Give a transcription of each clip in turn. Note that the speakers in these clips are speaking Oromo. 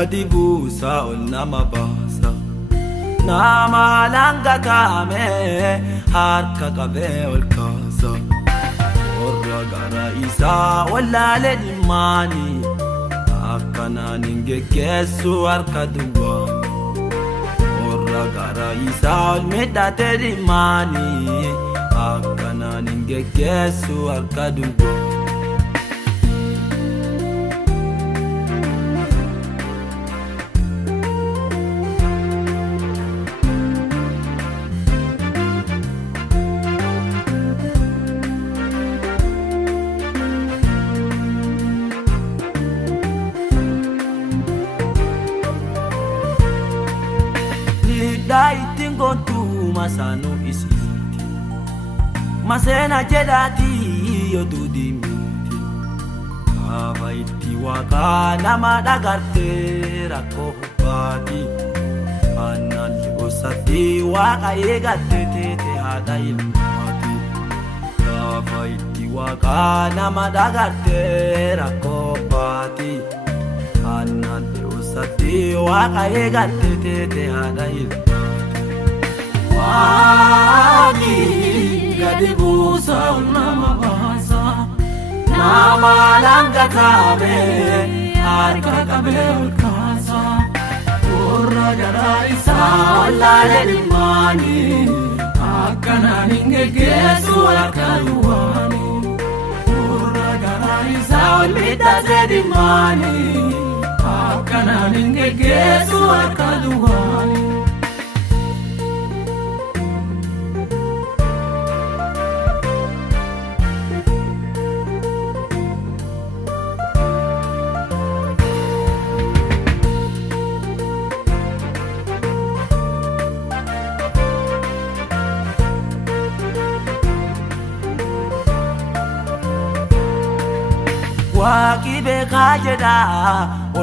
gadi buusa ol nama baasa. Nama langatame harka qabee ol kaasa. Warra gara isaa wallaalee dhimmaani akkanaan hin geggeessu harka duwwaani. Warra gara isaa ol midhatee dhimmaani akkanaan hin geggeessu harka duwwaani. Daitin gontu masanu isiti masena jedati yodudi miti kava iti waka nama dagarte rako bati anali osati waka egate te hada ilmati kava iti waka nama dagarte rako bati anali osati waka egate te hada ilmati. Wadi gadi buusa ol nama baasa. Nama langatame harka qabee ol kaasa. Warra gara isaa wallaalee dhimmaani akkanaan hin geggeessu harka duwwaani. Warra gara isaa ol midhatee dhimmaani akkanaan hin geggeessu harka duwwaani. Waaqi beekaa jedha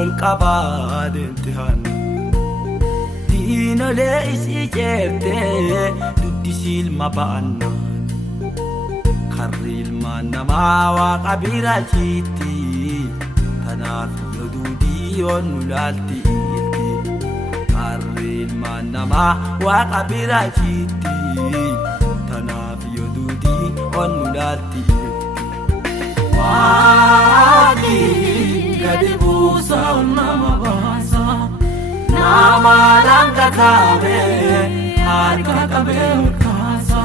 ol qabaa deemtihan diinolee isii ceertee duddisi ilma ba'annaan karri ilmaan namaa waaqa bira jiitti tanaaf yoo duudii onnu laalti ilti karri ilmaan namaa waaqa bira jiitti tanaaf yoo duudii onnu laalti ilti. Wadi gadi buusa ol nama baasa. Nama langatame harka qabee ol kaasa.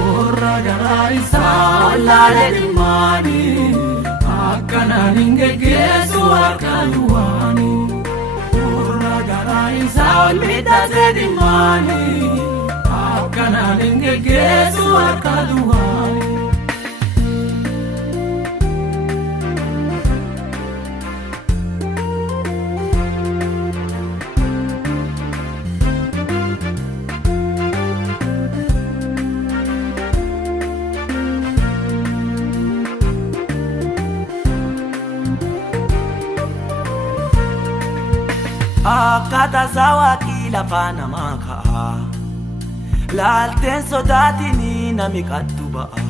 Warra gara isaa wallaalee dhimmaani akkanaan hin geggeessu harka duwwaani. Warra gara isaa ol midhatee dhimmaani akkanaan hin geggeessu harka duwwaani. Akkata sawaki lafa namaa ka'a laalteen sodaatini nami qattu ba'a.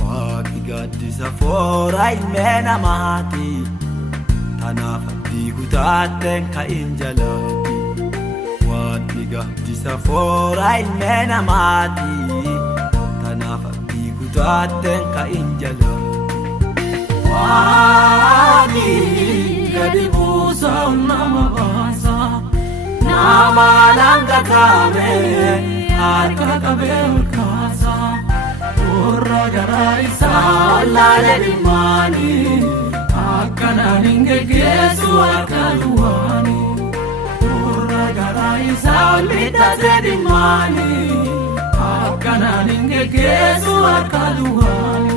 Waaqi gaaddisa foora ilmee namaati tanaaf abdii kutaatteen ka'in jalaati. Waaqi gaaddisa foora ilmee namaati tanaaf abdii kutaatteen ka'in jalaati. Waaqi gadi buusa ol nama baasa. Nama langatame harka qabee ol kaasa. Warra gara isaa wallaalee dhimmaani akkanaan hin geggeessu harka duwwaani. Warra gara isaa ol midhatee dhimmaani akkanaan hin geggeessu harka duwwaani.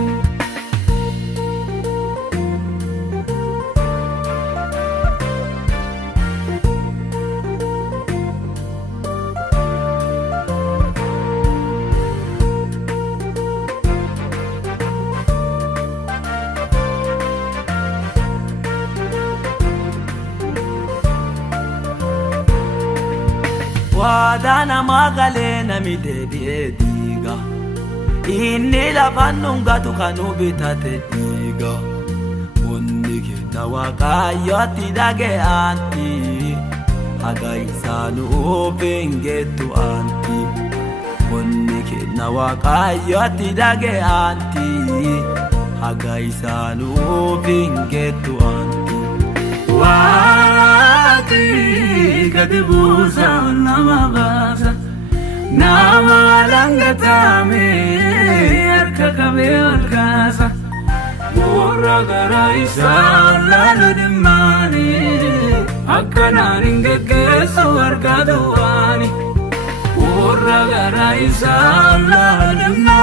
Waadana magale nami deebi'ee diiga inni lafaan dhungatu kan bitate diiga onni kenna waaqayyotti dhaga'anti haga isaanuuf hin geettu anti onni kenna waaqayyotti dhaga'anti haga isaanuuf hin geettu anti Waaqi gadi buusa nama baasa nama langatame harka qabee ol kaasa warra gara isaa laalu dhimmaani akkanaan hin geggeessu harka duwwaani warra gara isaa laalu dhimmaani